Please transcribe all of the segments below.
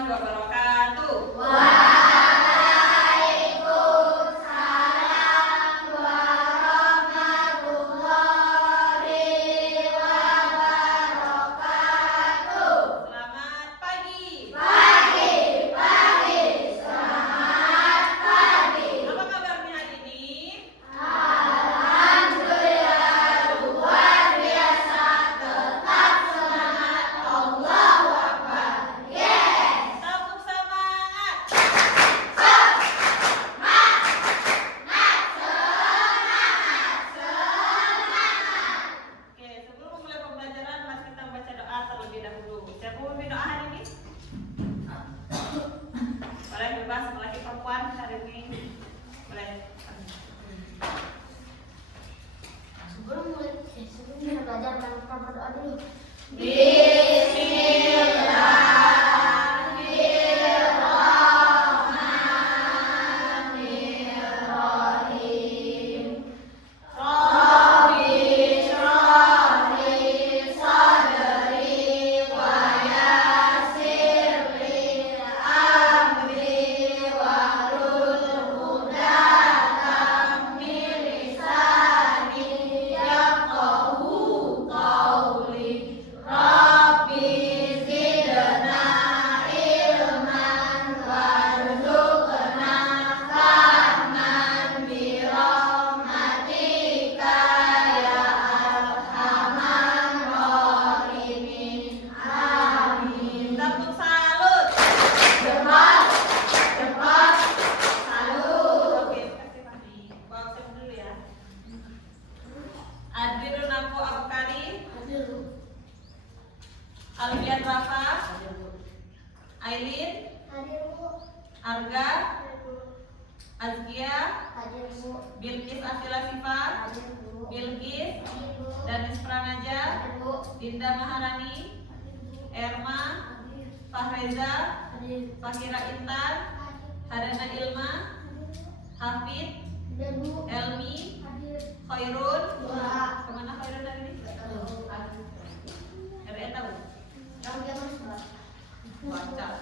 warahmatullahi wabarakatuh. Waalaikumsalam warahmatullahi wabarakatuh. Selamat pagi. Pagi, selamat pagi. Apa kabarnya hari ini? Alhamdulillah luar biasa, tetap semangat, Allahu Akbar. Yes. Tepuk semangat. Oke, sebelum memulai pembelajaran, mari kita baca doa terlebih dahulu. Siapa mau doa hari ini? Boleh bebas, laki perempuan hari ini. Boleh. Sebelum kita belajar, kita berdoa dulu. Bismillahirrahmanirrahim. Rabbi shrah li sadri wa yassir li amri wahlul 'uqdatam min lisani yafqahu qawli. Rabbi zidna ilman warzuqna fahman bi rahmatika ya arhamar rahimin. Amin. Tepuk salut. Cepat, salut. Oke, kasih pagi. Bawa siap dulu ya. Adilun aku Abukari, Alfian Rafa, Ailin, Arga, Azkia, Bilkis Asila Sifat, Bilkis, Danis Pranaja, Dinda Maharani, Erma, Fahreza, Fahira Intan, Hadana Ilma, Hafid, Elmi, Khairun. Kemana Khairun hari ini? RE tahu? Baca.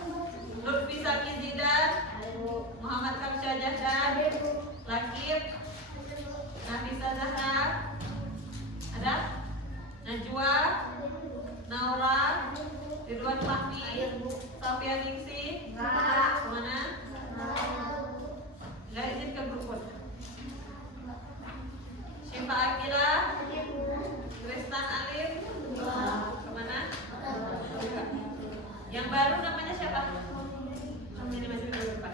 Lutfi Saki Zidan, Muhammad Kamsyah Jahdan, Lakib, Nafisa Zahra, ada? Najwa, Naura, Ridwan Fahmi, Sofia Ningsi, kemana? Nggak izin ke Brukun. Syifa Akila, Tristan Alim, kemana? Yang baru namanya siapa? Ini masih di depan.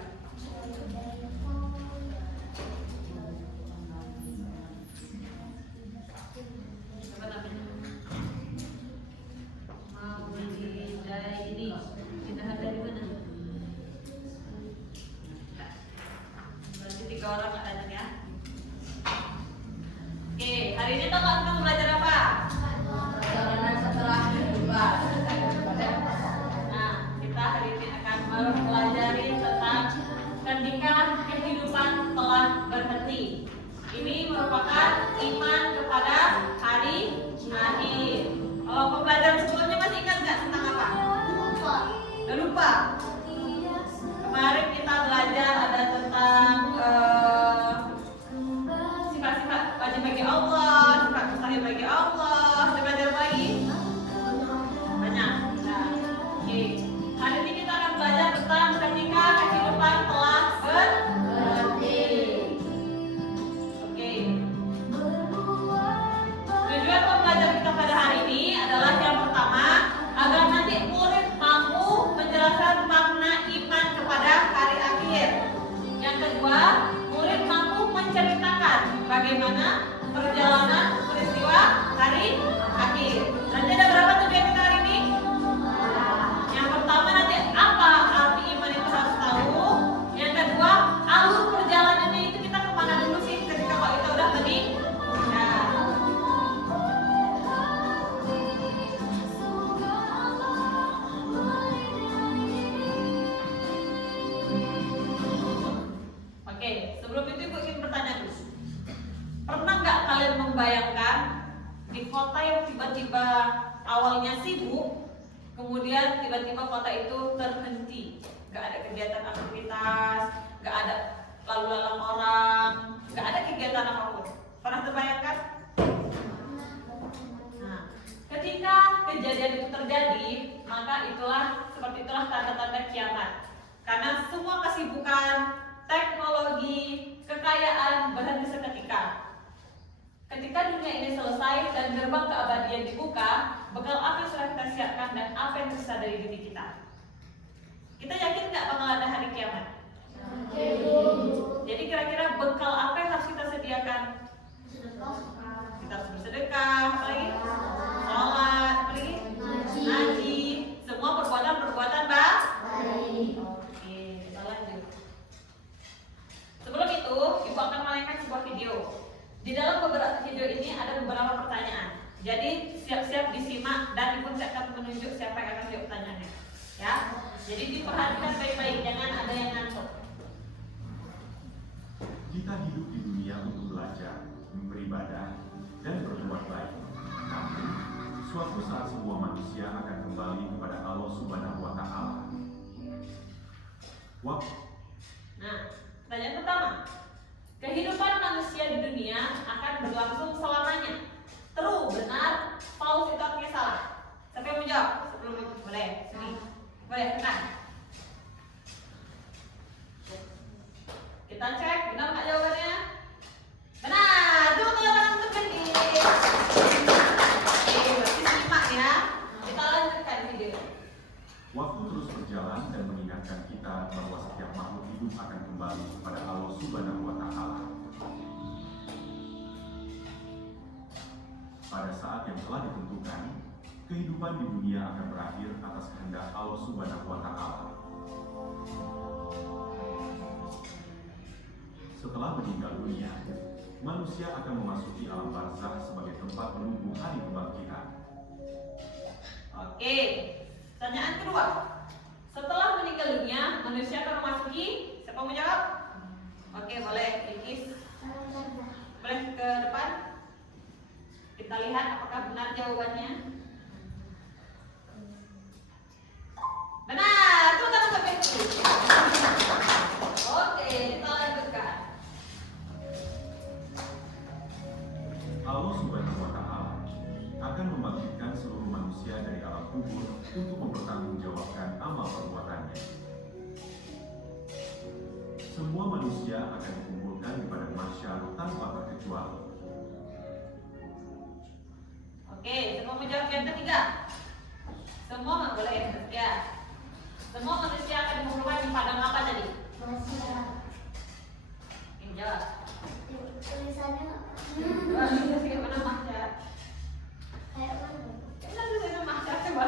Siapa namanya? Maulidaini. Kita dari mana? Berarti 3 orang ada ya. Oke, hari ini kita akan belajar apa? Perjalanan setelah berubah. Nah, kita hari ini akan mempelajari tentang ketika kehidupan telah berhenti. Ini merupakan iman kepada hari akhir. Oh, pembelajaran sebelumnya masih ingat nggak tentang apa? Udah lupa? Kemarin kita belajar ada tentang sifat-sifat wajib bagi Allah, sifat mustahil bagi Allah. Sudah belajar lagi? Banyak. Nah, oke. Hari ini kita akan belajar tentang ketika kehidupan telah berhenti. Oke. Tujuan pembelajaran kita pada hari ini adalah yang pertama, agar nanti murid mampu menjelaskan makna iman kepada hari akhir. Yang kedua, murid mampu menceritakan bagaimana perjalanan peristiwa hari akhir. Nanti ada berapa tujuan kita hari ini? Yang pertama nanti apa arti iman itu harus tahu. Yang kedua, alur perjalanannya itu kita kemana dulu sih ketika kalau kita udah meninggal. Oke, sebelum itu Ibu ingin bertanya dulu. Pernah nggak kalian membayangkan di kota yang tiba-tiba awalnya sibuk, Kemudian tiba-tiba kota itu terhenti, gak ada kegiatan aktivitas, gak ada lalu lalang orang, gak ada kegiatan apapun. Pernah terbayangkan? Nah, ketika kejadian itu terjadi, maka seperti itulah tanda-tanda kiamat. Karena semua kesibukan, teknologi, kekayaan berhenti seketika. Ketika dunia ini selesai dan gerbang keabadian dibuka, bekal apa yang sudah kita siapkan dan apa yang tersisa dari diri kita? Kita yakin nggak bakal ada hari kiamat? Jadi kira-kira bekal apa yang harus kita sediakan? Kita harus bersedekah, apalagi? Sholat, apalagi? Ngaji. Semua perbuatan-perbuatan baik. Oke, kita lanjut. Sebelum itu, Ibu akan mainkan sebuah video. Di dalam beberapa video ini ada beberapa pertanyaan. Jadi siap-siap disimak dan Ibu akan menunjuk siapa yang akan jawab pertanyaannya. Ya. Jadi diperhatikan baik-baik, jangan ada yang ngantuk. Kita hidup di dunia untuk belajar, beribadah, dan berbuat baik. Namun, suatu saat semua manusia akan kembali kepada Allah Subhanahu wa Ta'ala. Nah, pertanyaan pertama. Kehidupan manusia di dunia akan berlangsung selamanya. True, benar, false itu artinya salah. Siapa yang menjawab? Sebelum itu, boleh, sini. Boleh, tekan. Kita cek, benar nggak jawabannya? Benar, tepuk tangan untuk Fendi. Oke, berarti simak ya. Kita lanjutkan video. Waktu terus berjalan dan mengingatkan kita bahwa setiap makhluk hidup akan kembali kepada Allah Subhanahu wa Ta'ala. Pada saat yang telah ditentukan, kehidupan di dunia akan berakhir atas kehendak Allah Subhanahu wa Ta'ala. Setelah meninggal dunia, manusia akan memasuki alam barzakh sebagai tempat menunggu hari kebangkitan. Oke, pertanyaan kedua. Setelah meninggal dunia, manusia akan memasuki, siapa mau jawab? Oke, boleh, Ikis. Boleh ke depan. Kita lihat apakah benar jawabannya. Benar, itu kan untuk Becky. Oke, kita lanjutkan. Allah Subhanahu wa Ta'ala akan membangkitkan seluruh manusia dari alam kubur untuk mempertanggungjawabkan amal perbuatannya. Semua manusia akan dikumpulkan di padang mahsyar tanpa terkecuali. Oke, semua menjawab yang ketiga. Semua boleh ya. Semua manusia akan dikumpulkan di padang apa tadi? Yang jawab. Tulisannya Wah, itu sih mana mahsyar? kayak mana? Kita tulisannya mahsyar coba.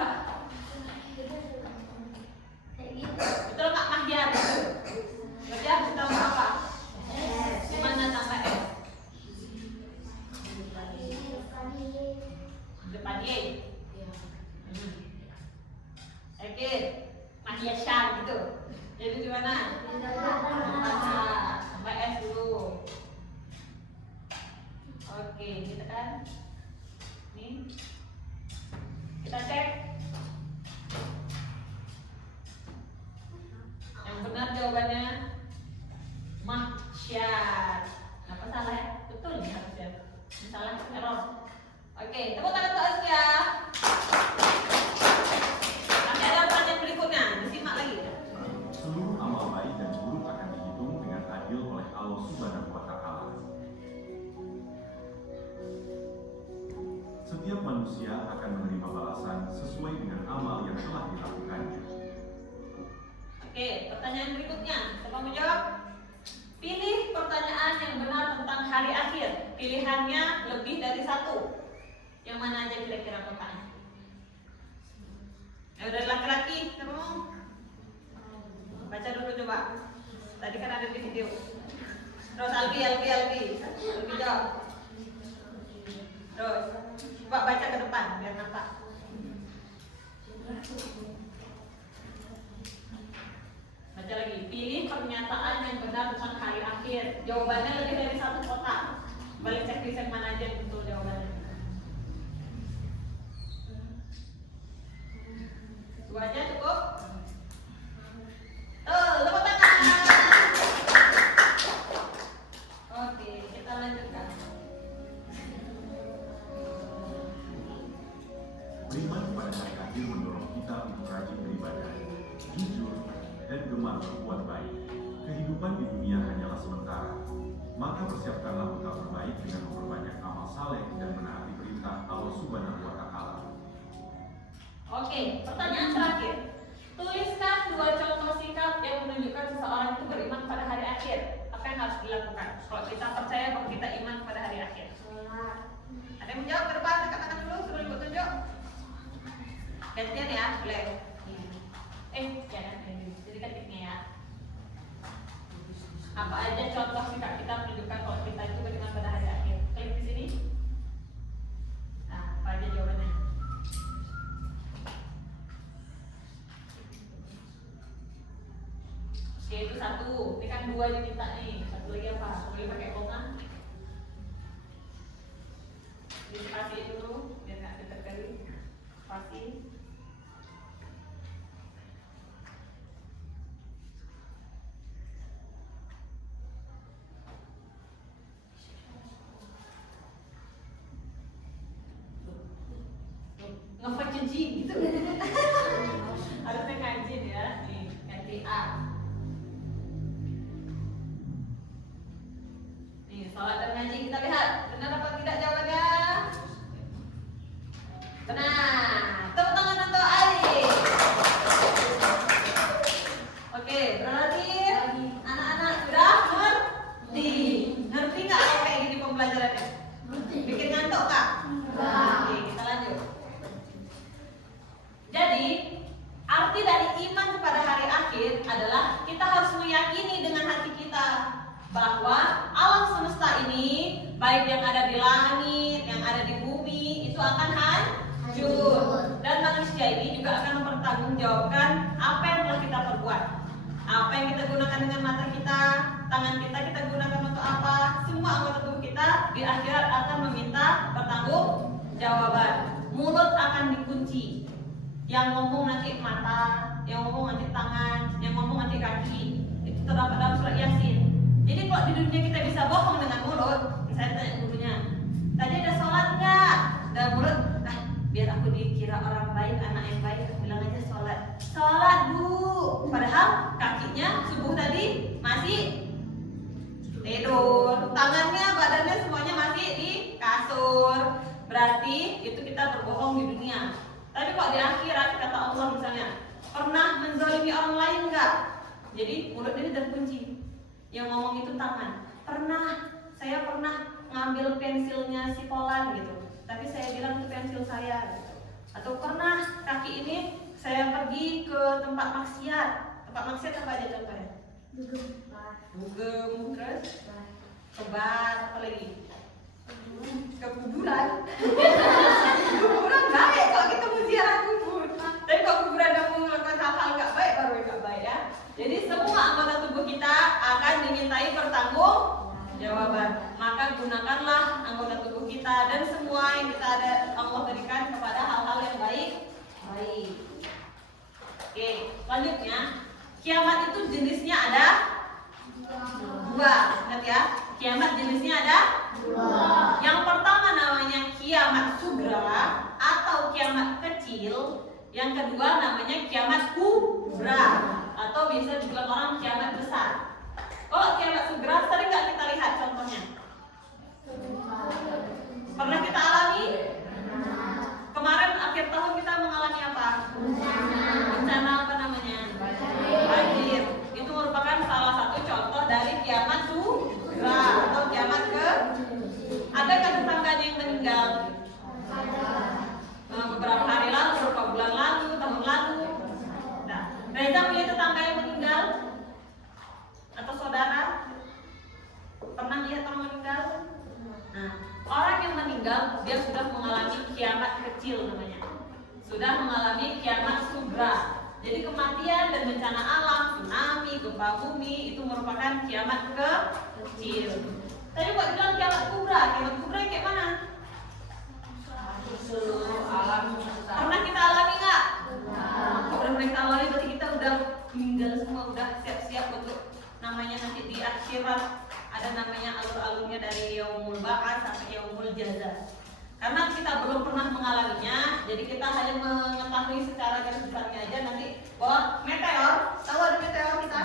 Kayak gitu. Betul nggak mahsyar? Berarti harus tambah apa? Gimana tambah S? Depan Y. Oke, mahsyar gitu. Jadi gimana? Tambah S dulu. Oke, kita kan nih kita cek yang benar jawabannya mahsyar. Apa salah ya? Betul nih harusnya. Salah error. Oke, tepuk tangan untuk Askia. Nanti ada pertanyaan berikutnya, disimak lagi. Seluruh amal baik dan buruk akan dihitung dengan adil oleh Allah Subhanahu wa Ta'ala. Setiap manusia akan menerima balasan sesuai dengan amal yang telah dilakukannya. Oke, pertanyaan berikutnya. Siapa mau jawab? Pilih pertanyaan yang benar tentang hari akhir. Pilihannya lebih dari satu. Yang mana aja kira-kira kotaknya? Ya udah laki-laki, siapa mau? Baca dulu coba. Tadi kan ada di video. Terus Albi jawab. Terus coba baca ke depan biar nampak. Baca lagi. Pilih pernyataan yang benar tentang hari akhir. Jawabannya lebih dari satu kotak. Balik cek di set mana aja yang betul jawabannya. Yang menjawab ke depan, angkat tangan dulu, suruh ibu tunjuk. Gantian ya, boleh. Jangan jadi ketiknya ya. Apa aja contoh sikap kita menunjukkan kalau kita itu beriman pada hari akhir? Klik di sini. Nah, apa aja jawabannya? Oke, itu satu. Ini kan dua diminta nih. Satu lagi apa? Boleh pakai koma? Spasi dulu, biar nggak dekat kali. Spasi. Ngefak janji gitu. Harusnya ngajin ya. Nih, ganti A. Nih, sholat dan ngaji kita lihat benar apa tidak jawabannya? Benar. Tepuk tangan untuk Ali. Oke, berarti anak-anak sudah ngerti. Ngerti nggak kalau kayak gini pembelajarannya? Bikin ngantuk kak? Oke, kita lanjut. Jadi, arti dari iman kepada hari akhir adalah kita harus meyakini dengan hati kita bahwa alam semesta ini, baik yang ada di langit, yang ada di bumi, itu akan hancur. Dan manusia ini juga akan mempertanggungjawabkan apa yang telah kita perbuat. Apa yang kita gunakan dengan mata kita, tangan kita gunakan untuk apa? Semua anggota tubuh kita di akhirat akan meminta pertanggungjawaban. Mulut akan dikunci. Yang ngomong nanti mata, yang ngomong nanti tangan, yang ngomong nanti kaki. Itu terdapat dalam surat Yasin. Jadi kalau di dunia kita bisa bohong dengan mulut, saya tanya gurunya, tadi ada sholat nggak? Dan mulut, biar aku dikira orang baik, anak yang baik, aku bilang aja sholat. Sholat bu, padahal kakinya subuh tadi masih tidur, tangannya, badannya semuanya masih di kasur. Berarti itu kita berbohong di dunia. Tapi kok di akhirat kata Allah misalnya, pernah menzalimi orang lain nggak? Jadi mulut ini terkunci. Yang ngomong itu tangan. Saya pernah ngambil pensilnya si Polan gitu. Tapi saya bilang itu pensil saya gitu. Atau pernah kaki ini saya pergi ke tempat maksiat. Tempat maksiat apa aja contohnya? Dugem, terus kebat, apa lagi? Ke kuburan. Kuburan baik kalau kita mau ziarah kubur. Tapi kalau kuburan kamu melakukan hal-hal nggak baik, baru nggak baik ya. Jadi semua anggota tubuh kita akan dimintai pertanggungjawaban. Maka gunakanlah anggota tubuh kita dan semua yang kita ada Allah berikan kepada hal-hal yang baik. Oke, selanjutnya kiamat itu jenisnya ada dua. Ingat ya, kiamat jenisnya ada dua. Yang pertama namanya kiamat sugra atau kiamat kecil. Yang kedua namanya kiamat kubra atau bisa juga orang kiamat besar. Kalau kiamat sugra sering nggak kita lihat contohnya? Pernah kita alami? Kemarin akhir tahun kita mengalami apa? Bencana apa namanya? Banjir. Itu merupakan salah satu contoh dari kiamat sugra atau kiamat Adakah tetangganya yang meninggal? Beberapa hari lalu, beberapa bulan lalu, tahun lalu. Nah, Reza punya tetangga yang meninggal? Atau saudara? Pernah lihat orang meninggal? Nah, orang yang meninggal dia sudah mengalami kiamat kecil namanya. Sudah mengalami kiamat sugra. Jadi kematian dan bencana alam, tsunami, gempa bumi itu merupakan kiamat kecil. Tadi buat bilang kiamat kubra yang kayak mana? Seluruh alam. Pernah kita alami nggak? Udah mereka alami berarti kita udah meninggal semua, udah siap-siap untuk namanya nanti di akhirat ada namanya alur-alurnya dari yaumul ba'ats sampai yaumul jaza. Karena kita belum pernah mengalaminya, jadi kita hanya mengetahui secara garis besarnya aja nanti bahwa meteor, tahu ada meteor kita?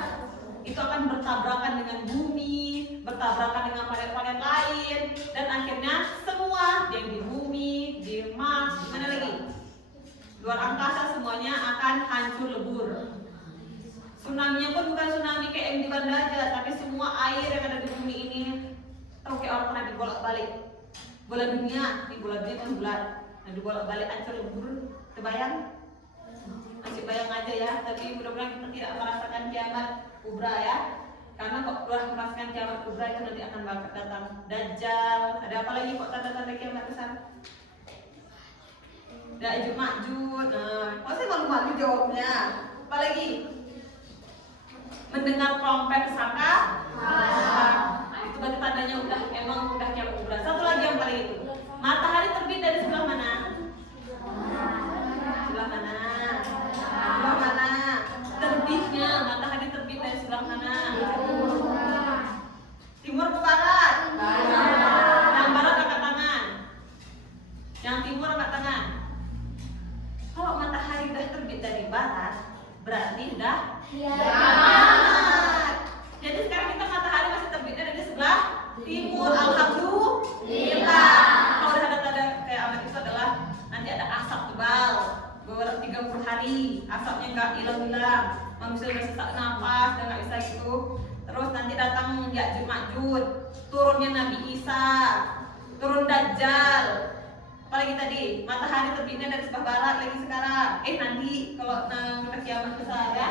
Itu akan bertabrakan dengan bumi, bertabrakan dengan planet-planet lain, dan akhirnya semua yang di bumi, di Mars, di mana lagi? Luar angkasa semuanya akan hancur lebur. Tsunami-nya pun bukan tsunami kayak yang di Banda aja, tapi semua air yang ada di bumi ini tahu kayak orang pernah dibolak-balik. bola dunia, di bola dunia kan bulat. Nah, dibolak-balik ancur lebur, terbayang? Masih bayang aja ya, tapi mudah-mudahan kita tidak merasakan kiamat kubra ya. Karena kok telah merasakan kiamat kubra itu nanti akan datang Dajjal. Ada apa lagi kok tanda-tanda kiamat besar? Ya'juj Ma'juj. Nah, saya malu-malu jawabnya. Apa lagi? Mendengar trompet saka. Itu berarti tandanya emang udah kiamat kubra. Satu lagi yang paling itu. Matahari terbit dari sebelah mana? Sebelah mana? Sebelah mana? Terbitnya matahari terbit dari sebelah mana? Timur ke barat? Yang barat angkat tangan. Yang timur angkat tangan. Kalau matahari udah terbit dari barat, berarti udah kiamat. Jadi sekarang kita matahari masih terbitnya dari sebelah timur. Alhamdulillah. Kalau udah ada tanda kiamat itu adalah nanti ada asap tebal beberapa 30 hari, asapnya nggak hilang-hilang, manusia udah sesak nafas dan nggak bisa gitu. Terus nanti datang Ya'juj Ma'juj, turunnya Nabi Isa, turun Dajjal. Apalagi tadi matahari terbitnya dari sebelah barat lagi sekarang. Nanti kalau kita kiamat besar ya.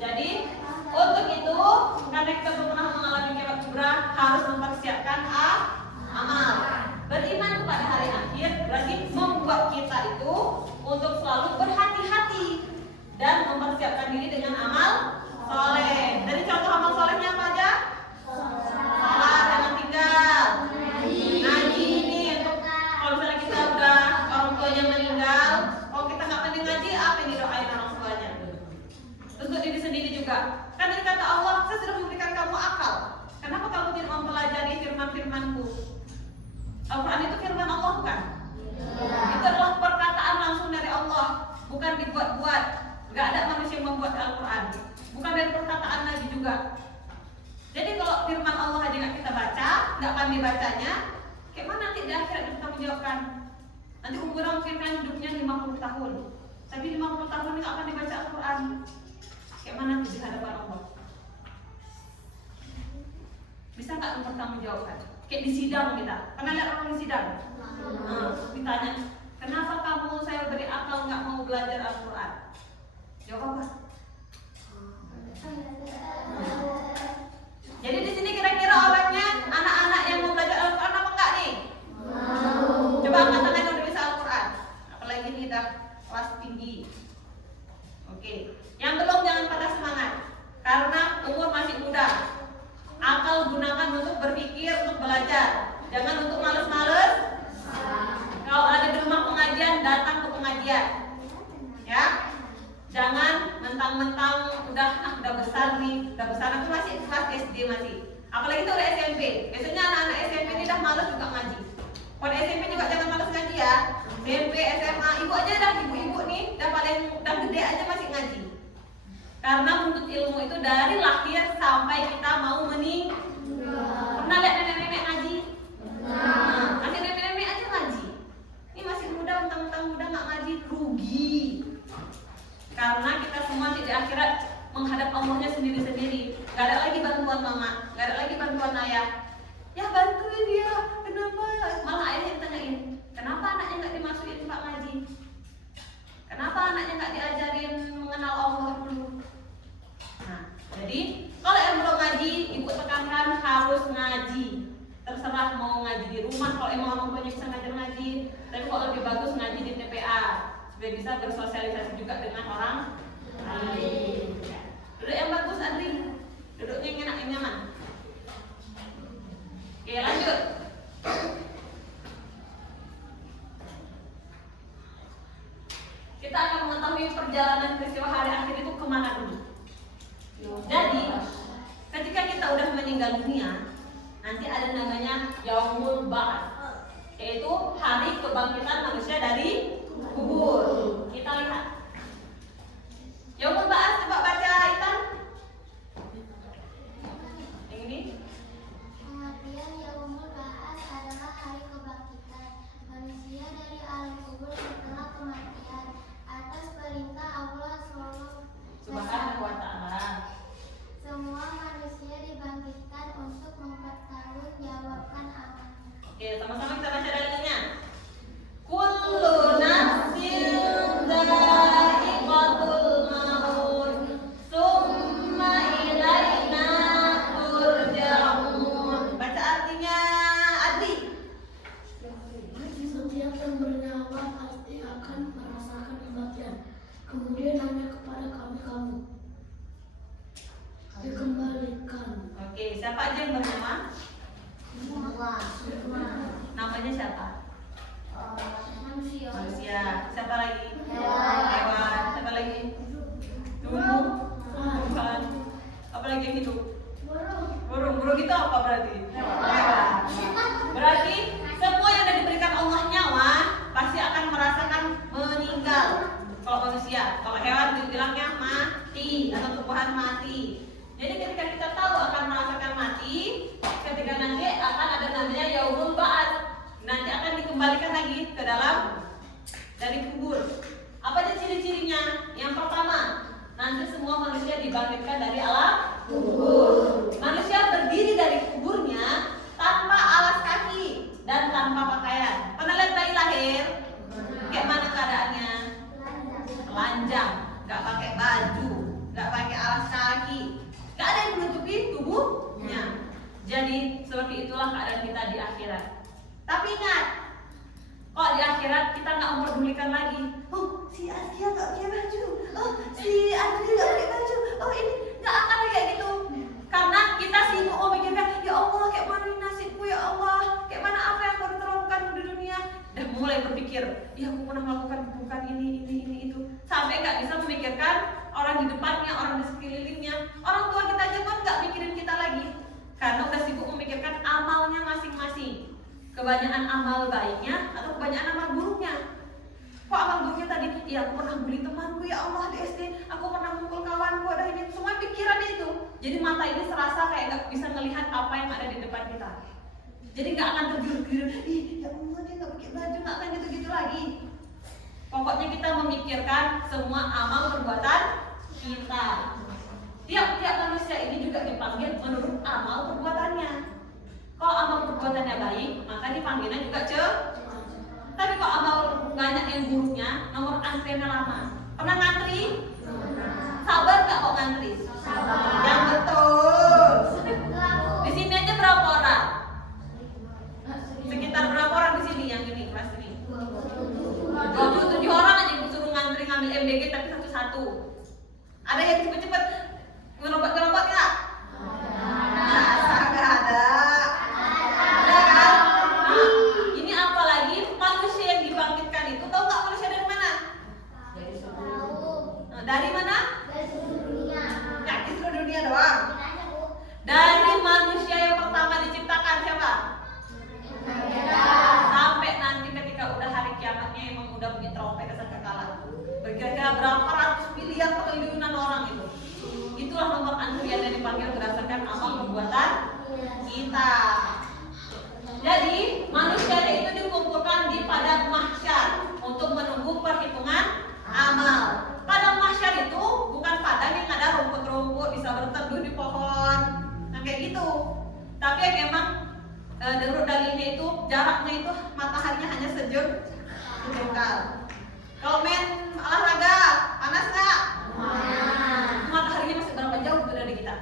Jadi untuk itu karena kita belum pernah mengalami kiamat kubra, harus mempersiapkan amal. Beriman kepada hari akhir berarti membuat kita itu untuk selalu berhati-hati dan mempersiapkan diri dengan amal soleh. Dari contoh amal solehnya apa aja? Salat jangan tinggal. Ngaji ini untuk kalau misalnya kita udah orang tuanya meninggal, kalau kita nggak penting ngaji, apa yang didoain orang tuanya? Terus untuk diri sendiri juga. Kan dari kata Allah, saya sudah memberikan kamu akal. Kenapa kamu tidak mempelajari firman-firmanku? Al-Quran itu firman Allah bukan? Itu adalah perkataan langsung dari Allah, bukan dibuat-buat. Gak ada manusia yang membuat Al-Quran, bukan dari perkataan Nabi juga. Jadi kalau firman Allah aja gak kita baca, gak pandai bacanya, kayak mana nanti di akhirat kita menjawabkan? Nanti umurnya mungkin kan hidupnya 50 tahun, tapi 50 tahun ini gak akan dibaca Al-Quran. Kayak mana nanti di hadapan Allah? Bisa gak mempertanggungjawabkan? Kayak di sidang kita, pernah lihat orang di sidang? Ditanya, kenapa kamu saya beri akal nggak mau belajar Al-Quran? Jawab apa? Jadi di sini kira-kira orangnya anak-anak yang mau belajar Al-Quran apa enggak nih? Coba angkat tangan yang udah bisa Al-Quran. Apalagi nih udah kelas tinggi. Oke, yang belum jangan pada semangat karena umur masih muda. Akal gunakan untuk berpikir, untuk belajar. Jangan untuk males-males. Kalau ada di rumah pengajian, datang ke pengajian. Ya. Jangan mentang-mentang udah besar nih, udah besar itu masih kelas SD masih. Apalagi itu udah SMP. Biasanya anak-anak SMP ini udah males juga ngaji. Pada SMP juga jangan males ngaji ya. SMP, SMA, ibu aja dah ibu-ibu nih, udah gede aja masih ngaji. Karena menuntut ilmu itu dari lahir sampai kita mau meninggal. Pernah lihat nenek-nenek ngaji? Masih nenek-nenek aja ngaji. Ini masih muda, mentang-mentang muda nggak ngaji, rugi. Karena kita semua di akhirat menghadap Allahnya sendiri-sendiri. Gak ada lagi bantuan mama, gak ada lagi bantuan ayah. Ya bantuin dia, kenapa? Malah ayahnya ditanyain, kenapa anaknya nggak dimasukin Pak ngaji? Kenapa anaknya nggak diajarin mengenal Allah dulu? Nah, jadi kalau yang belum ngaji, ibu tekankan harus ngaji. Terserah mau ngaji di rumah, kalau emang orang tuanya bisa ngajar ngaji. Tapi kalau lebih bagus ngaji di TPA supaya bisa bersosialisasi juga dengan orang lain. Duduk yang bagus, Andri. Duduknya yang enak, yang nyaman. Oke, lanjut. Kita akan mengetahui perjalanan peristiwa hari akhir itu kemana dulu. Jadi, ketika kita udah meninggal dunia, nanti ada namanya Yaumul Ba'ats, yaitu hari kebangkitan manusia dari kubur. Kita lihat. Yaumul Ba'ats, coba baca Intan. Yang ini. Kematian Yaumul Ba'ats adalah hari kebangkitan manusia dari alam kubur setelah kematian atas perintah Allah Subhanahu wa ta'ala. Semua manusia dibangkitkan untuk mempertanggungjawabkan amalnya. Oke, sama-sama kita baca dalilnya. Kullu nafsin dha'iqatul maut, summa ilaina turja'un. Baca artinya, Adli. Setiap yang bernyawa pasti akan merasakan kematian. Kemudian hanya kepada kamu dikembalikan. Oke, siapa aja yang bernama? Namanya siapa? Manusia. Manusia. Siapa lagi? Hewan. Hewan. Siapa lagi? Tumbuh. Tuhan. Apa lagi yang hidup? Burung. Burung itu apa berarti? Hewan. Berarti semua yang sudah diberikan Allah nyawa pasti akan merasakan meninggal. Kalau manusia, kalau hewan dibilangnya mati atau tumbuhan mati. Jadi ketika kita tahu akan merasakan mati, ketika nanti akan ada namanya yaumul ba'ats. Nanti akan dikembalikan lagi ke dalam dari kubur. Apa aja ciri-cirinya? Yang pertama, nanti semua manusia dibangkitkan dari alam kubur. Manusia berdiri dari kuburnya tanpa alas kaki dan tanpa pakaian. Pernah lihat bayi lahir? Kayak mana keadaannya? Telanjang, nggak pakai baju, nggak pakai alas kaki, nggak ada yang menutupi tubuhnya. Jadi seperti itulah keadaan kita di akhirat. Tapi ingat, kok di akhirat kita nggak memperdulikan lagi. Oh, si Asia nggak pakai baju. Oh, si Andri nggak pakai baju. Oh, ini nggak akan kayak gitu. Karena kita sibuk memikirkan, ya Allah, kayak mana ini nasibku ya Allah, kayak mana apa yang aku terlakukan di dunia. Dan mulai berpikir, ya aku pernah melakukan bukan ini itu. Sampai nggak bisa memikirkan orang di depannya, orang di sekelilingnya. Orang tua kita aja pun nggak mikirin kita lagi. Karena udah sibuk memikirkan amalnya masing-masing. Kebanyakan amal baiknya atau kebanyakan amal buruknya. Kok amal buruknya tadi? Ya aku pernah bully temanku ya Allah di SD. Aku pernah mukul kawanku, ada ini. Semua pikirannya itu. Jadi mata ini serasa kayak nggak bisa melihat apa yang ada di depan kita. Jadi nggak akan tergiur-giur. Ih ya Allah dia nggak pakai baju, nggak akan gitu-gitu lagi. Pokoknya kita memikirkan semua amal perbuatan kita. Tiap-tiap manusia ini juga dipanggil menurut amal perbuatannya. Kalau amal perbuatannya baik, maka dipanggilnya juga Tapi kalau amal banyak yang buruknya, nomor antriannya lama. Pernah ngantri? Sabar nggak kok ngantri? Sabar. Yang betul. Di sini aja berapa orang? Sekitar berapa orang di sini yang ini kelas ini? 27 orang aja disuruh ngantri ngambil MBG tapi satu-satu. Ada yang cepet-cepet ngerobot-ngerobot nggak? Masa nggak ada? Ada kan? Nah, ini apalagi manusia yang dibangkitkan itu, tahu nggak manusia dari mana? Nah, dari mana? Ya, di seluruh dunia doang. Dari manusia yang pertama diciptakan siapa? Sampai nanti ketika udah hari kiamatnya emang udah bunyi trompet kesangkakala. Kira-kira berapa ratus miliar triliunan orang itu. Itulah nomor antrian yang dipanggil berdasarkan amal perbuatan kita. Jadi manusia itu dikumpulkan di padang mahsyar untuk menunggu perhitungan amal. Padang mahsyar itu bukan padang yang ada rumput-rumput bisa berteduh di pohon, nah kayak gitu. Tapi yang emang menurut dalilnya itu jaraknya itu mataharinya hanya sejengkal. Kalau main olahraga panas nggak? Mataharinya masih berapa jauh tuh dari kita?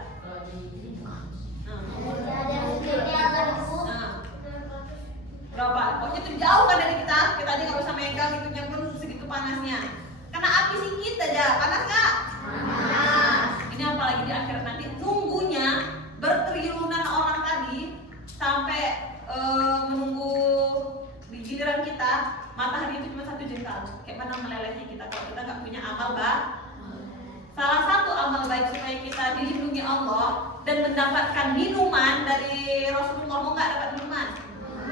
Berapa? Pokoknya itu jauh kan dari kita. Kita aja nggak bisa megang itunya pun segitu panasnya. Karena api sedikit aja, panas nggak? Panas. Ini apalagi di akhirat nanti nunggunya bertriliunan orang tadi sampai menunggu di giliran kita. Matahari itu cuma satu jengkal. Kayak mana melelehnya kita kalau kita nggak punya amal baik. Salah satu amal baik supaya kita dilindungi Allah dan mendapatkan minuman dari Rasulullah. Mau nggak dapat minuman?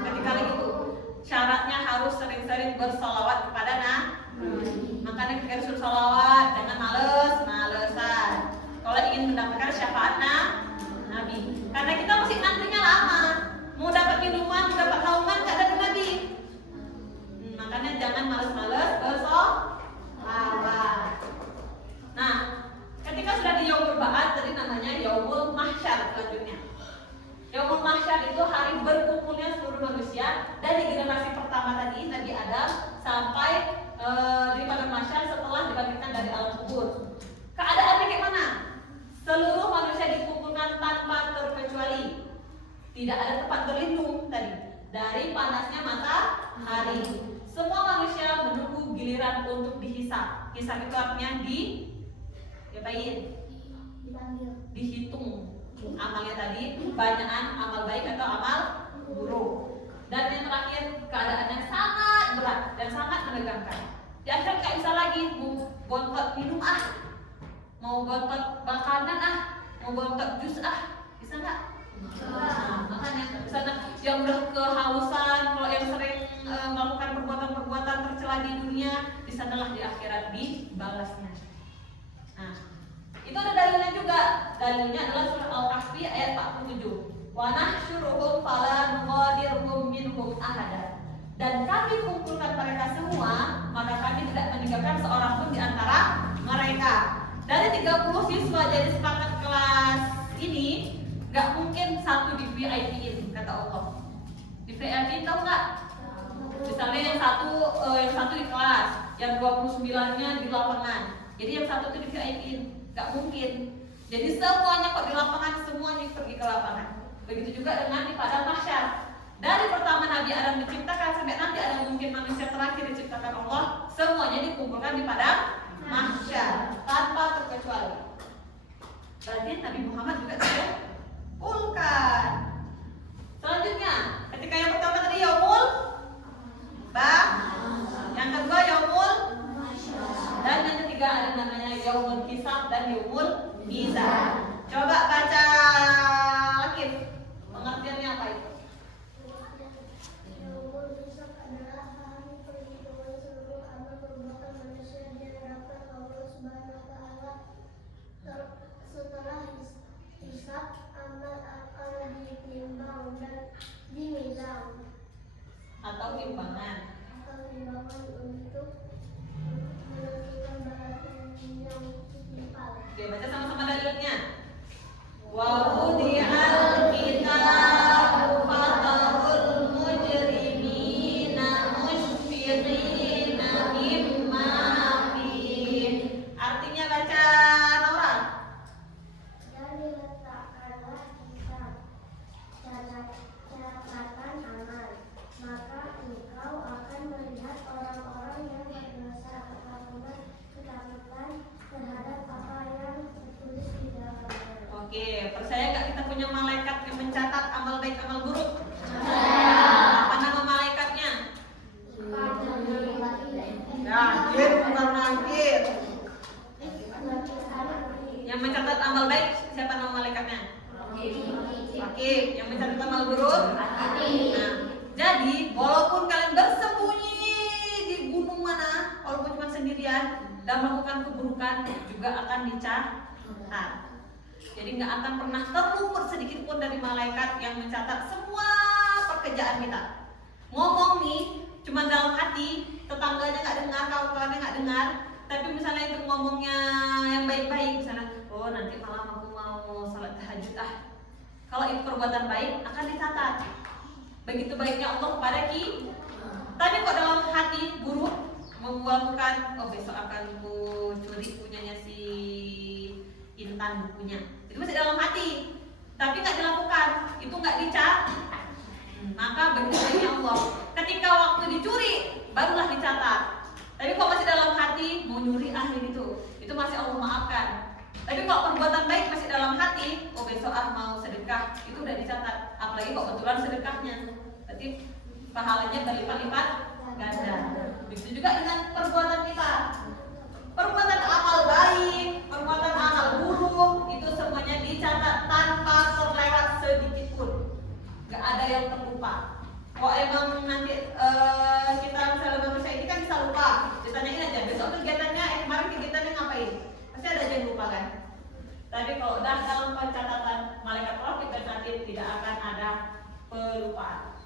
Ketika lagi itu syaratnya harus sering-sering bersolawat kepada Nabi. Makanya ketika disuruh solawat jangan males-malesan. Kalau ingin mendapatkan syafaat Nabi, karena kita mesti nantinya lama. Mau dapat minuman, mau dapat naungan nggak ada Nabi. Makanya jangan males-males bersolawat. Nah, ketika sudah di yaumul ba'ats, tadi namanya yaumul mahsyar selanjutnya. Yaumul mahsyar itu hari berkumpulnya seluruh manusia Adam sampai di padang mahsyar setelah dibangkitkan dari alam kubur. Keadaannya kayak mana? Seluruh manusia dikumpulkan tanpa terkecuali. Tidak ada tempat berlindung tadi dari panasnya matahari. Semua manusia menunggu giliran untuk dihisab. Hisab itu artinya Dipanggil. dihitung amalnya tadi, banyakan amal baik atau amal buruk. Dan yang terakhir, keadaannya sangat berat dan sangat menegangkan. Di akhir nggak bisa lagi mau gontot minum mau gontot makanan mau gontot jus bisa nggak? Nah, makanya misalnya yang udah kehausan, kalau yang sering melakukan perbuatan-perbuatan tercela di dunia, di sanalah di akhirat dibalasnya. Nah, itu ada dalilnya juga. Dalilnya adalah surah Al-Kahfi ayat 47. Wa nahsyuruhum fala nughadiruhum minhum ahada. Dan kami kumpulkan mereka semua, maka kami tidak meninggalkan seorang pun di antara mereka. Dari 30 siswa jadi sepakat kelas ini, gak mungkin satu di VIP-in, kata Allah. Di VIP tahu nggak? Misalnya yang satu di kelas, yang 29-nya di lapangan. Jadi yang satu itu di VIP-in, gak mungkin. Jadi semuanya kok di lapangan, semuanya pergi ke lapangan. Begitu juga dengan di padang mahsyar. Dari pertama Nabi Adam diciptakan sampai nanti ada mungkin manusia terakhir diciptakan Allah, semuanya dikumpulkan di padang mahsyar tanpa terkecuali. Berarti Nabi Muhammad juga dikumpulkan. Selanjutnya, ketika yang pertama tadi yaumul yang kedua yaumul, dan yang ketiga ada namanya yaumul hisab dan yaumul mizan. Coba baca Lakif, pengertiannya apa itu? Yaumul hisab adalah hari penghitungan seluruh amal perbuatan manusia di hadapan Allah Subhanahu wa Ta'ala. Setelah hisab, amal akan ditimbang dan dimizan Atau timbangan. untuk menentukan bahan yang ditimpal. Oke, baca sama-sama dalilnya. Wa wudiyal kitabu fatarul mujrimina musyfiqina mimma fih. Artinya baca Nora. Dan diletakkanlah kitab catatan amal, maka engkau akan melihat orang-orang yang berdosa ketakutan terhadap apa yang tertulis di dalamnya. Oke, percaya nggak kita punya malaikat yang mencatat amal baik amal buruk? Apa nama malaikatnya? Nakir bukan nakir. Yang mencatat amal baik siapa nama malaikatnya? Rakib. Yang mencatat amal buruk? Nah, jadi walaupun kalian bersembunyi di gunung mana, walaupun cuma sendirian dan melakukan keburukan juga akan dicatat. Jadi nggak akan pernah terluput sedikit pun dari malaikat yang mencatat semua pekerjaan kita. Ngomong nih cuma dalam hati, tetangganya nggak dengar, kawan-kawannya nggak dengar. Tapi misalnya itu ngomongnya yang baik-baik, misalnya, oh nanti malam aku mau salat tahajud Kalau itu perbuatan baik akan dicatat. Begitu baiknya Allah kepada kita. Tapi kok dalam hati buruk, membuangkan, oh besok akan ku curi punyanya si Intan bukunya. Itu masih dalam hati, tapi nggak dilakukan, itu nggak dicatat. Maka begitu baiknya Allah. Ketika waktu dicuri, barulah dicatat. Tapi kalau masih dalam hati, mau nyuri itu masih Allah maafkan. Tapi kalau perbuatan baik masih dalam hati, oh besok mau sedekah, itu udah dicatat. Apalagi kok kebetulan sedekahnya, berarti pahalanya berlipat-lipat ganda. Begitu juga dengan perbuatan kita. Perbuatan amal baik, perbuatan amal buruk, itu semuanya dicatat tanpa terlewat sedikit pun. Gak ada yang terlupa. Kalau emang nanti kita misalnya manusia ini kan bisa lupa, ditanyain aja besok kegiatannya, kemarin kegiatannya ngapain? Pasti ada aja yang lupa kan. Tapi kalau udah dalam pencatatan malaikat Raqib dan Atid, tidak akan ada pelupaan.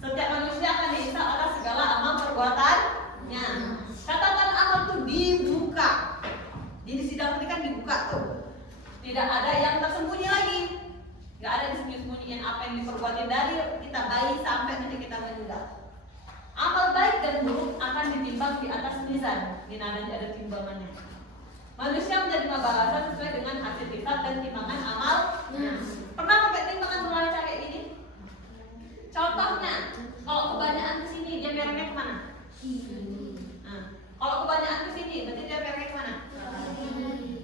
Setiap manusia akan dihisab atas segala amal perbuatannya. Catatan amal itu dibuka. Di sidang ini kan dibuka tuh. Tidak ada yang tersembunyi lagi. Gak ada disembunyi-sembunyiin apa yang diperbuatin dari kita bayi sampai nanti kita meninggal. Amal baik dan buruk akan ditimbang di atas mizan. Ini nanti ada timbangannya. Manusia menerima balasan sesuai dengan hasil hisab dan timbangan amal. Pernah pakai timbangan neraca kayak gini? Contohnya, kalau kebanyakan ke sini dia merahnya kemana? Nah, kalau kebanyakan ke sini berarti dia merahnya kemana?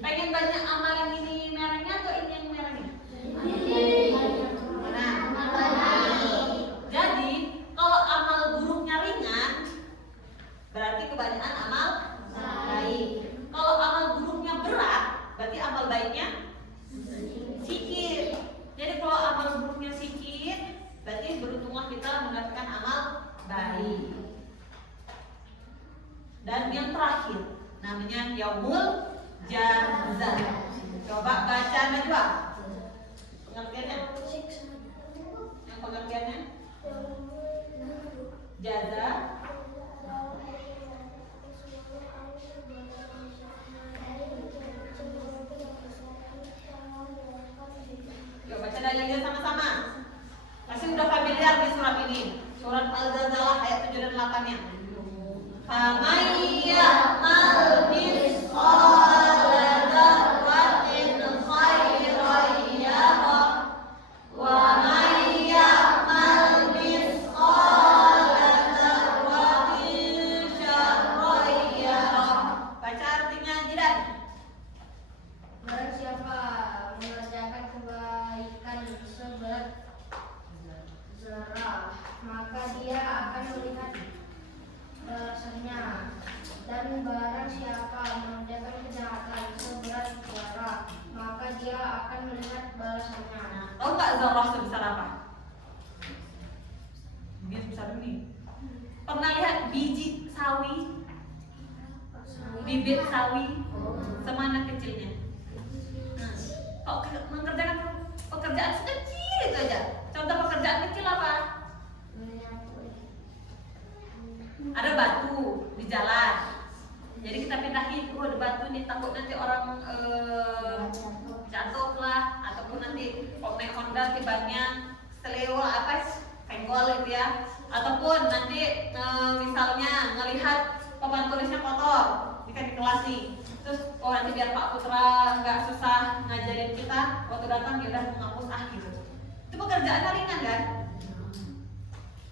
Pengen banyak amal yang ini merahnya atau ini yang merahnya? Mana? Jadi kalau amal buruknya ringan, berarti kebanyakan amal baik. Kalau amal buruknya berat, berarti amal baiknya sedikit. Jadi kalau amal buruknya sedikit, berarti beruntunglah kita mendapatkan amal baik. Dan yang terakhir, namanya yaumul jazaa. Coba baca Najwa. Pengertiannya? Yang pengertiannya? Jaza. Yuk baca dalilnya sama-sama. Masih udah familiar di surat ini. Surat Al-Zalzalah ayat 7 dan 8-nya. Faman ya'mal mithqala dzarratin khairan yarah wa man ya'mal mithqala dzarratin syarran yarah. Baca artinya Jidan. Barang siapa mengerjakan kebaikan seberat zarah, maka dia akan melihat balasannya. Dan barang siapa mengerjakan kejahatan seberat zarah, maka dia akan melihat balasannya. Tahu nggak zarah sebesar apa? Ini sebesar ini. Pernah lihat biji sawi? Bibit sawi semana kecilnya. Nah, kalau mengerjakan pekerjaan sekecil itu aja. Contoh pekerjaan kecil apa? Ada batu di jalan. Jadi kita pindahin, ada batu nih, takut nanti orang jatuh lah, ataupun nanti kalau naik Honda tibanya seleo apa senggol gitu ya, ataupun nanti misalnya ngelihat papan tulisnya kotor, ini kan di kelas nih. Terus nanti biar Pak Putra nggak susah ngajarin kita, waktu datang dia udah menghapus gitu. Itu pekerjaan ringan kan?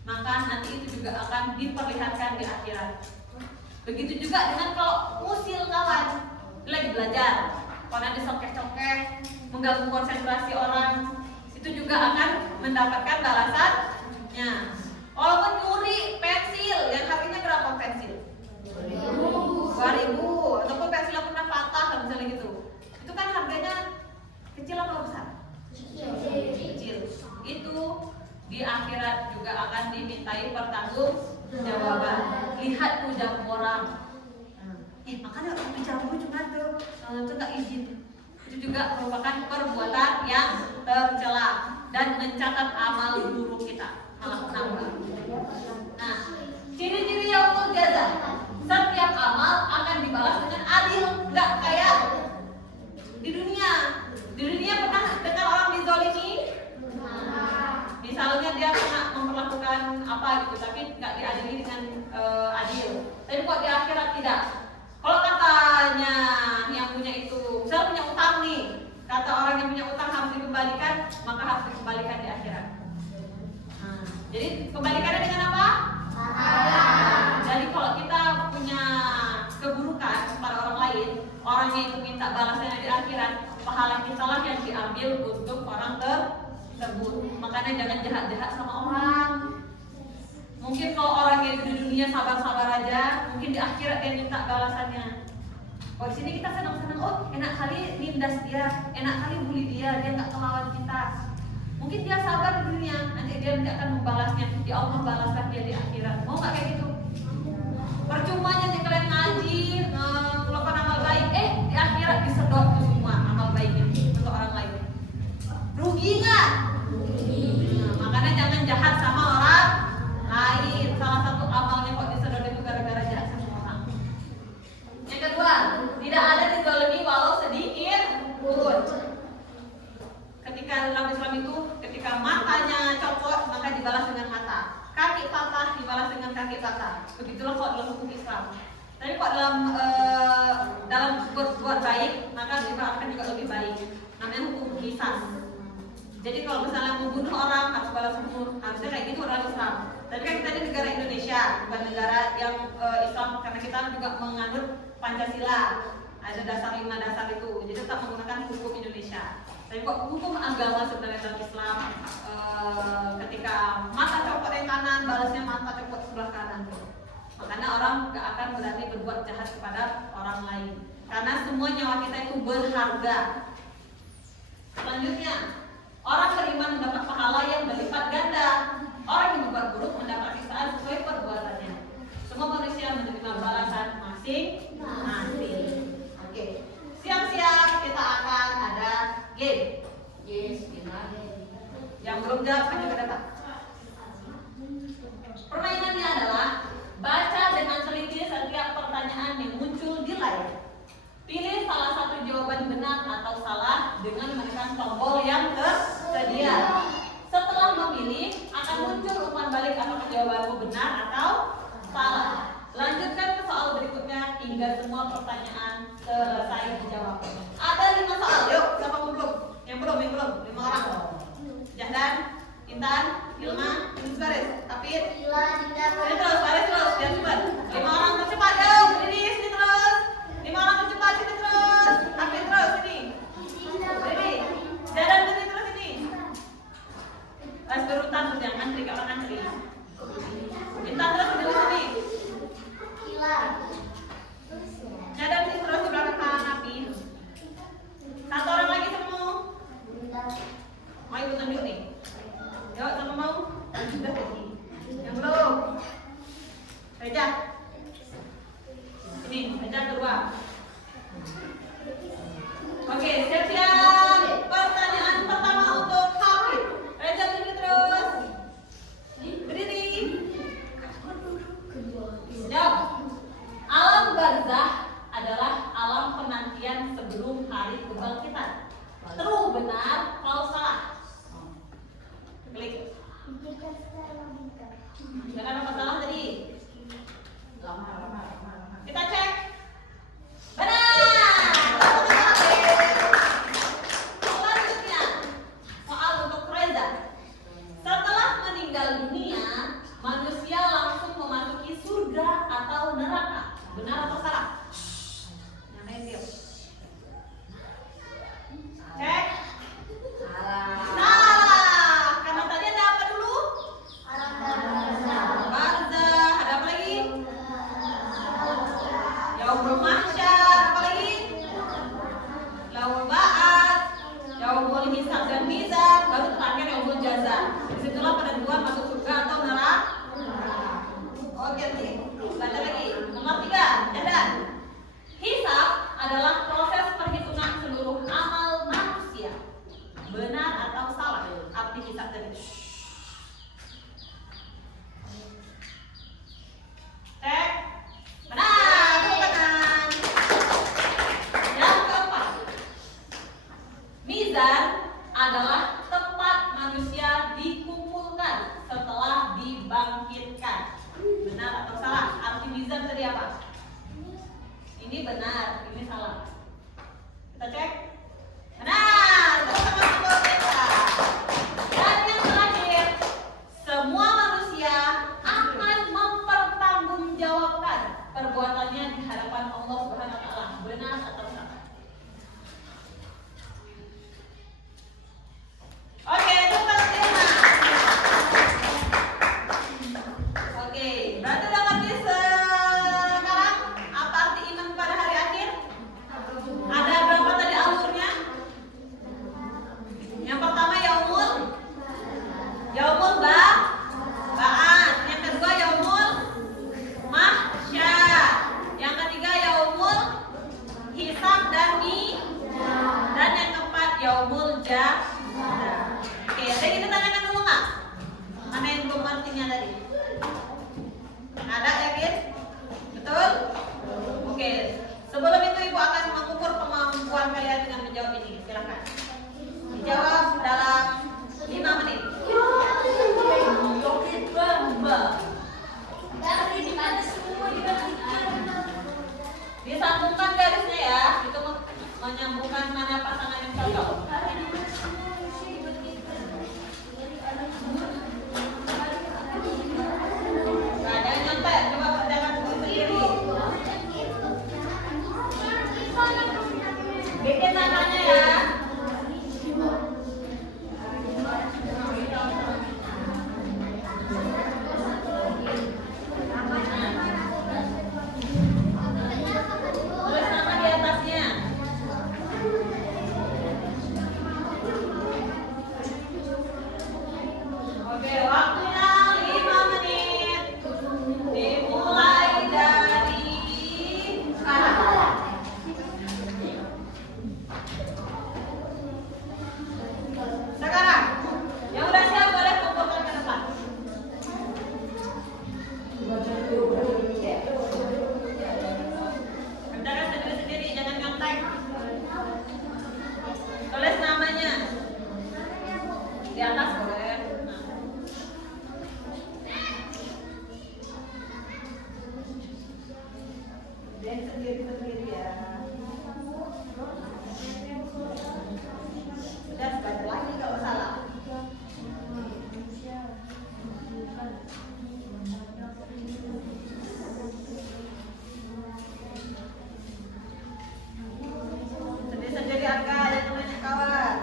Maka nanti itu juga akan diperlihatkan di akhirat. Begitu juga dengan kalau usil kawan, dia lagi belajar, kalau nanti congkeh-congkeh, mengganggu konsentrasi orang, itu juga akan mendapatkan balasannya. Walaupun nyuri pensil, yang harganya berapa pensil? 2.000, ataupun pensil yang pernah patah misalnya gitu. Itu kan harganya kecil apa besar? Kecil. Itu di akhirat juga akan dimintai pertanggungjawaban. Lihat tuh jamu orang. Makanya waktu jamu cuma tuh itu nggak izin. Itu juga merupakan perbuatan yang tercela dan mencatat amal buruk kita. Malah nambah. Nah, ciri-ciri yaumul jazaa. Setiap amal akan dibalas dengan adil, nggak kayak di dunia. Di dunia pernah dengar orang dizolimi? Misalnya dia pernah memperlakukan apa gitu, tapi nggak diadili dengan adil. Tapi kok di akhirat tidak. Kalau katanya yang punya itu, misalnya punya utang nih, kata orang yang punya utang harus dikembalikan, maka harus dikembalikan di akhirat. Jadi kembalikannya dengan apa? Jadi kalau kita punya keburukan kepada orang lain, orangnya itu minta balasannya di akhirat, pahala kita lah yang diambil untuk orang tersebut. Makanya jangan jahat-jahat sama orang. Mungkin kalau orangnya itu di dunia sabar-sabar aja, mungkin di akhirat dia minta balasannya. Kalau di sini kita senang-senang, oh enak kali nindas dia, enak kali bully dia nggak melawan kita. Mungkin dia sabar di dunia, nanti dia tidak akan membalasnya. Ya Allah balaskan dia di akhirat. Mau nggak kayak gitu? Percuma aja kalian ngaji, melakukan amal baik, di akhirat disedot tuh semua amal baiknya untuk orang lain. Rugi nggak? Makanya jangan jahat sama orang lain. Salah satu amalnya kok disedot itu gara-gara jahat sama orang. Yang kedua, tidak ada dizalimi walau sedikit pun. Ketika dalam Islam itu, ketika matanya copot maka dibalas dengan mata, kaki kaki patah dibalas dengan kaki patah. Begitulah kok dalam hukum Islam. Tapi kok dalam berbuat baik, maka akan juga lebih baik. Namanya hukum qisas. Jadi kalau misalnya membunuh orang harus balas bunuh, harusnya kayak gitu dalam Islam. Tapi kan kita ini negara Indonesia, bukan negara yang Islam, karena kita juga menganut Pancasila. Ada dasar 5 dasar itu, jadi tetap menggunakan hukum Indonesia. Tapi kok hukum agama sebenarnya dalam Islam, ketika mata copot yang kanan, balasnya mata copot sebelah kanan. Makanya orang gak akan berani berbuat jahat kepada orang lain, karena semua nyawa kita itu berharga. Selanjutnya, orang beriman mendapat pahala yang berlipat ganda. Orang yang berbuat buruk mendapat siksaan sesuai perbuatannya. Semua manusia menerima balasan masing-masing. Oke, siap-siap kita akan ada game. Yes, yang belum jawab hanya ke depan. Permainannya adalah baca dengan teliti setiap pertanyaan yang muncul di layar. Pilih salah satu jawaban benar atau salah dengan menekan tombol yang tersedia. Setelah memilih, akan muncul umpan balik apakah jawabanmu benar atau salah. Lanjutkan ke soal berikutnya hingga semua pertanyaan selesai dijawab. Ada 5 soal, yuk siapa yang belum? Yang belum, 5 orang. Jahdan, Intan, Ilma, ini baris. Tapir, ini terus, baris terus, biar cepat. 5 orang tercepat, yuk, ini sini terus. 5 orang tercepat, sini terus. Tapir terus, sini. Ini, Jahdan sini terus, sini. Harus berurutan terus, yang antri, orang antri. Intan terus, sini. Jahdan sini terus di belakang kanan api. 1 orang lagi semua. Mau ikutan yuk nih. Yuk sama mau? Sudah tadi. Yang belum? Reja. Ini Reja kedua. Oke, siap-siap. Pertanyaan pertama untuk Hafid. Reja berdiri terus. Berdiri. Jawab. Alam barzah adalah alam penantian sebelum hari kebangkitan. True, benar, false, salah. Klik. Jangan apa salah tadi. Lama. Kita cek. Benar. Selanjutnya, soal untuk Reza. Setelah meninggal dunia, manusia langsung memasuki surga atau neraka. Benar atau salah? Nyamain dia. Cek. Salah. Karena tadi ada apa dulu? Barzah. Ada apa lagi? Yaumul mahsyar. Apa lagi? Yaumul ba'ats. Yaumul hisab dan mizan. Baru terakhir yaumul jaza. Disitulah penentuan masuk surga atau neraka. Oke, baca lagi. Nomor 3, Jahdan. Dia sendiri ya. Udah belajar lagi kalau salah. Sendiri-sendiri Arka, jangan banyak kawan.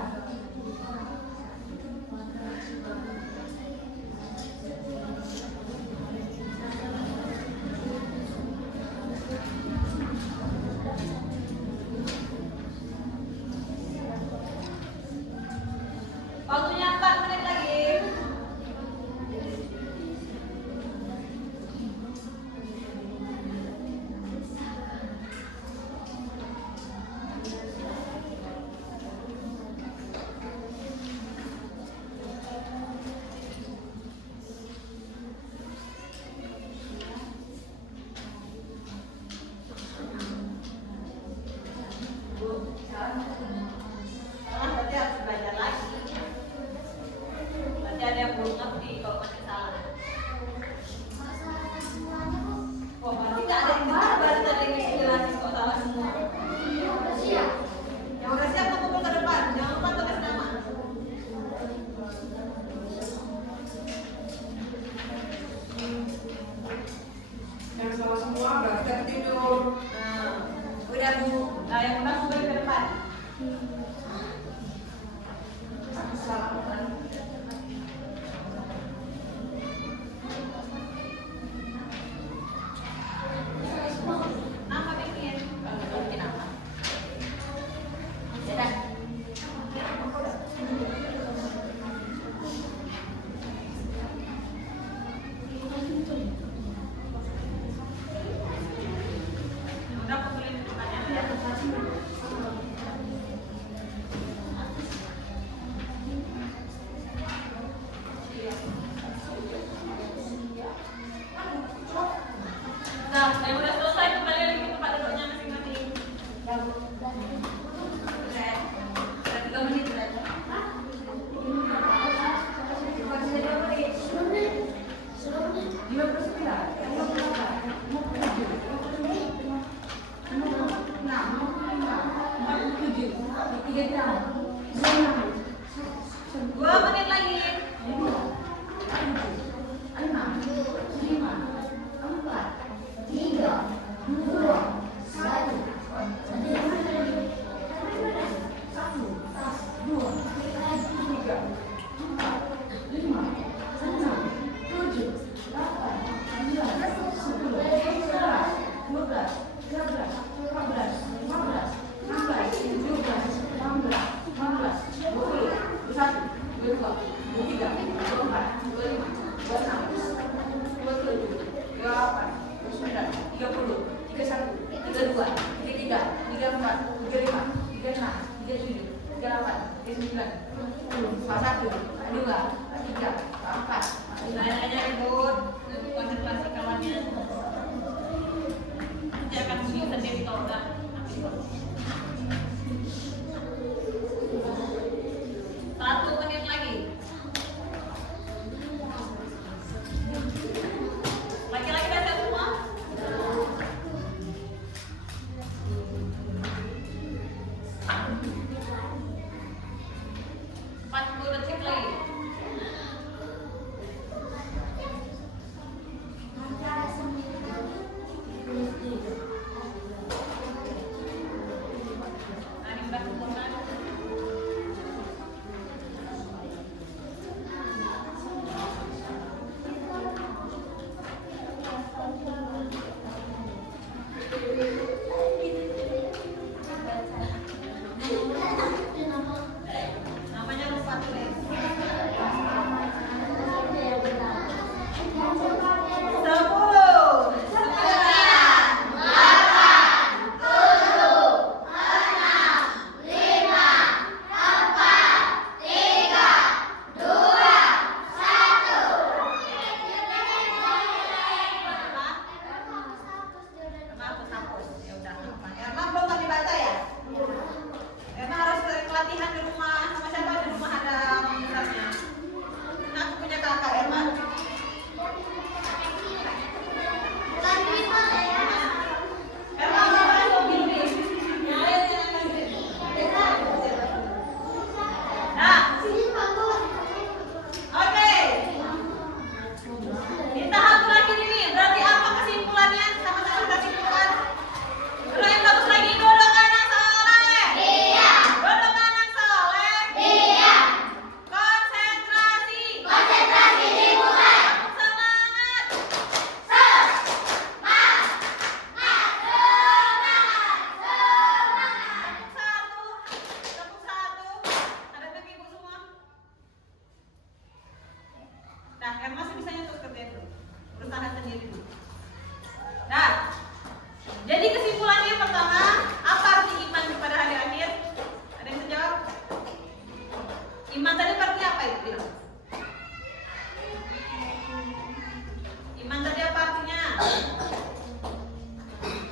Waktunya 4 menit lagi. Berarti harus belajar lagi. Nanti ada yang belum ngerti kalau masih salah. Oh, berarti nggak ada yang benar. Berarti tadi yang jelasin kok salah semua. Yang udah siap kumpul ke depan. Jangan lupa tulis nama. Yang salah semua berarti kita tidur. Nah, udah Bu. Nah, yang udah kumpul ke depan. Salah kan? Nama bikin. Kalau bikin apa? Ya dah. Udah kumpulin di depannya ya.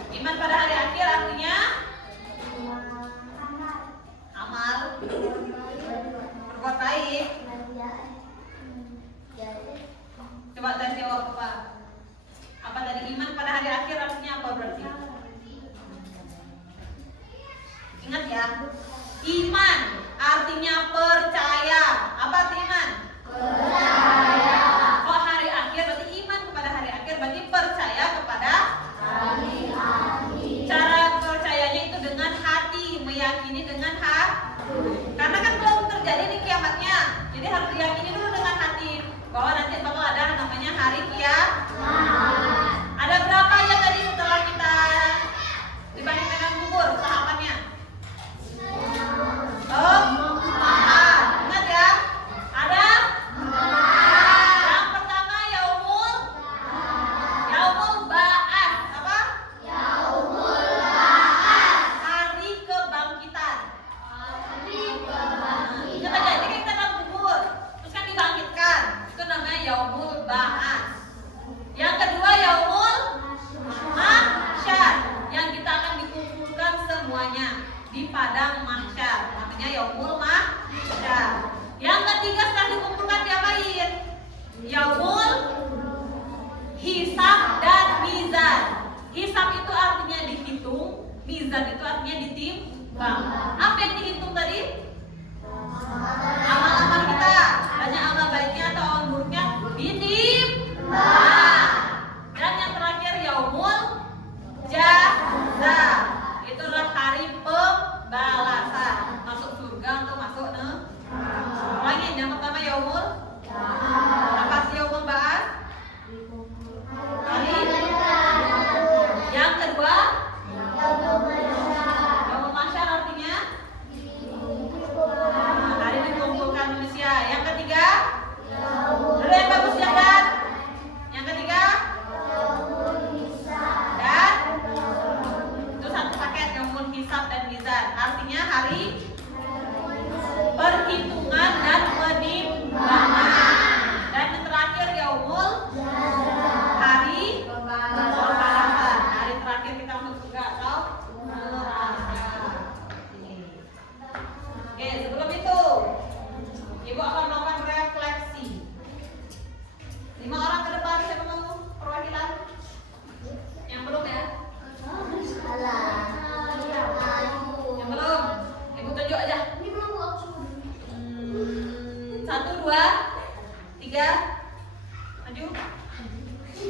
Iman pada hari akhir artinya amal berbuat baik. Coba tes jawab apa? Apa tadi iman pada hari akhir artinya apa berarti? Ingat ya, iman artinya percaya. Apa arti iman? Percaya. Kalau hari akhir berarti iman kepada hari akhir berarti percaya kepada hari akhir. Cara percayanya itu dengan hati, meyakini dengan hati. Karena kan belum terjadi nih kiamatnya, jadi harus diyakini dulu dengan hati bahwa nanti bakal ada namanya hari kiamat. Ada berapa ya tadi setelah kita dibangkitkan dengan kubur tahapannya? Oh, 4. Ingat ya? Ada? Yang pertama yaumul ba'ats. Apa? Yaumul ba'ats. Hari kebangkitan. Ingat aja, jadi kita dalam kubur, terus kan dibangkitkan. Itu namanya yaumul ba'ats. Yang kedua yaumul mahsyar, yang kita akan dikumpulkan semuanya di padang mahsyar. Namanya yaumul mahsyar. Yang ketiga setelah dikumpulkan diapain? Yaumul hisab dan mizan. Hisab itu artinya dihitung, mizan itu artinya ditimbang. Apa yang dihitung tadi? Amal-amal kita, banyak amal baiknya atau amal buruknya ditimbang. Dan yang terakhir yaumul jaza, itulah hari pembalasan, masuk surga atau masuk neraka. Ulangin, yang pertama yaumul apa sih yaumul ba'ats? Hari. Yang kedua yaumul mahsyar artinya hari dikumpulkan manusia. Yang ketiga dulu yang bagus ya Dan. Yang ketiga dan itu satu paket yaumul hisab dan mizan, artinya hari perhitungan dan penimbangan. Dan yang terakhir yaumul hari pembalasan, hari terakhir kita masuk surga atau neraka. Oke, sebelum itu Ibu akan melakukan refleksi. 5 orang ke depan, siapa mau perwakilan? Yang belum ya? Yang belum? Ibu tunjuk aja. 1, 2, 3, maju. 4,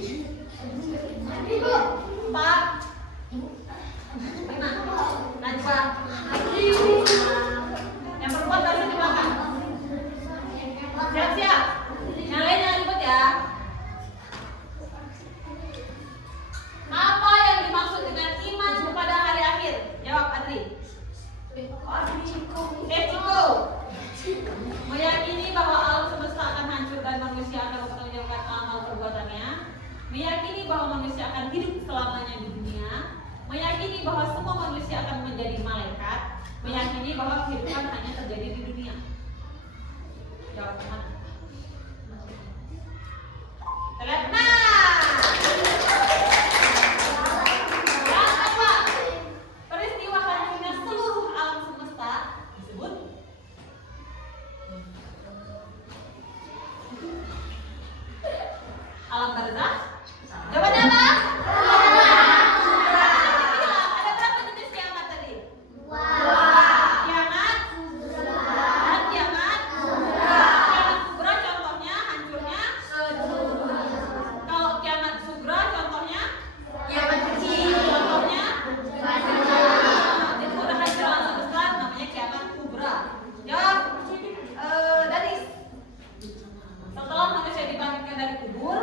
5, Najwa. Yang perempuan baru di belakang. Siap-siap. Yang lain jangan ribut ya. Apa yang dimaksud dengan iman kepada hari akhir? Jawab Adri. Ciko. Meyakini bahwa alam semesta akan hancur dan manusia akan mempertanggungjawabkan amal perbuatannya. Meyakini bahwa manusia akan hidup selamanya di dunia. Meyakini bahwa semua manusia akan menjadi malaikat. Meyakini bahwa kehidupan hanya terjadi di dunia. Jawab mana? Lihat, nah. Yang kedua, peristiwa hancurnya seluruh alam semesta disebut alam barzakh. Jawabannya apa? Ada berapa jenis kiamat tadi? 2. Kiamat dan kiamat kubra. Kiamat kubra contohnya hancurnya kalau kiamat sugra contohnya kiamat kecil, contohnya jadi udah hancur alam semesta namanya kiamat kubra. Jawab Danis. Setelah manusia dibangkitkan dari kubur,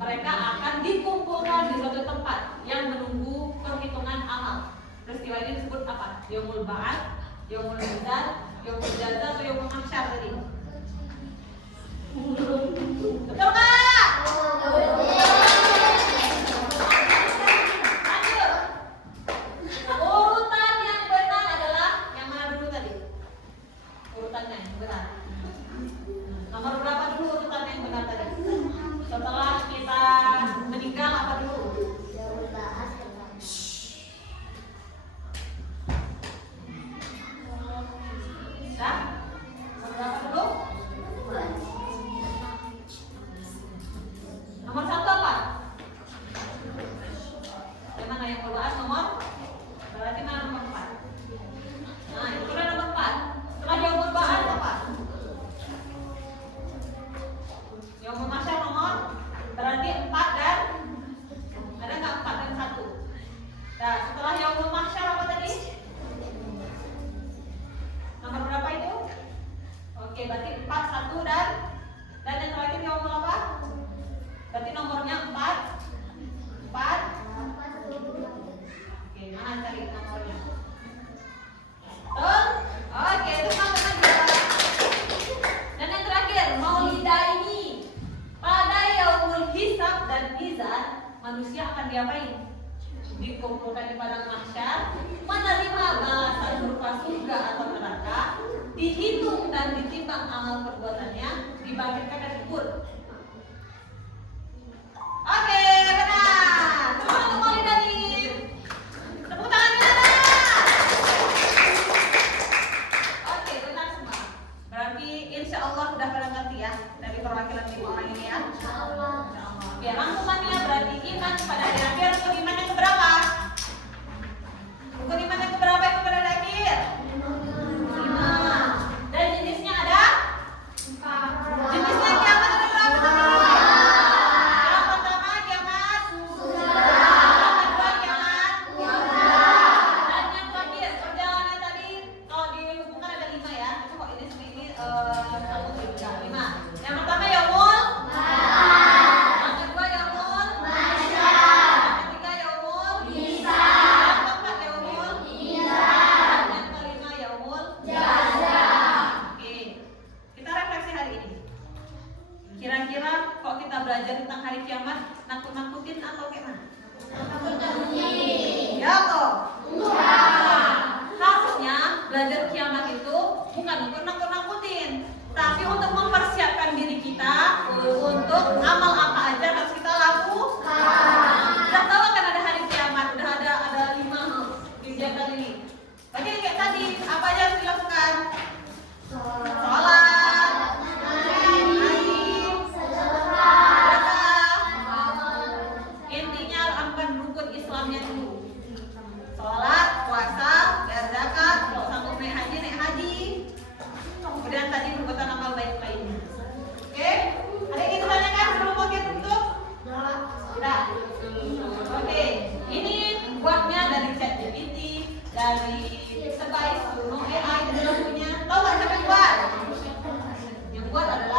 mereka akan dikumpulkan di suatu tempat yang menunggu perhitungan amal. Peristiwa ini disebut apa? Yaumul ba'ats, yaumul mizan, yaumul jaza atau yaumul mahsyar tadi. Betul nggak? Lanjut. Urutan yang benar adalah yang mana dulu tadi? Urutannya yang benar. Nomor berapa dulu urutan yang benar tadi? Setelah kita meninggal apa dulu? manusia akan diapain? Dikumpulkan di padang mahsyar, menerima balasan berupa surga atau neraka, dihitung dan ditimbang amal perbuatannya, dibangkitkan dari kubur. Oke, benar. Tepuk tangan kembali tadi. Tepuk tangan benar. Oke, benar semua. Berarti insya Allah sudah pada ngerti ya dari perwakilan 5 orang ini ya. Insya Allah. Oke, rangkumannya berarti iman pada hari akhir. Rukun iman yang keberapa? Rukun iman yang keberapa itu pada hari akhir? 5. Dan jenisnya ada? 4. Jenisnya kiamat ada berapa? Yang pertama kiamat sudah. Yang kedua kiamat kiamat. Dan yang terakhir perjalanan tadi kalau dihubungkan ada 5 ya. Itu kok ini segini 1, 3, 5. Yang pertama yaumul kira-kira kok kita belajar tentang hari kiamat nakut-nakutin atau gimana? Nakut-nakutin. Ya kok? Harusnya belajar kiamat itu bukan untuk nakut-nakutin, tapi untuk mempersiapkan diri kita untuk amal apa aja yang harus kita lakukan. Udah tahu kan ada hari kiamat, udah ada 5 kegiatan ini. Berarti kayak tadi apa aja harus dilakukan? Sholat. Intinya lakukan rukun Islamnya dulu. Sholat, puasa, bayar zakat, kalau sanggup naik haji. Kemudian tadi perbuatan amal baik lainnya. Oke? Ada yang ingin ditanyakan sebelum kita tutup? Sudah. Oke. Ini buatnya dari ChatGPT, dari Sebaik, Gunung AI, dan punya. Tahu nggak siapa yang buat? Yang buat adalah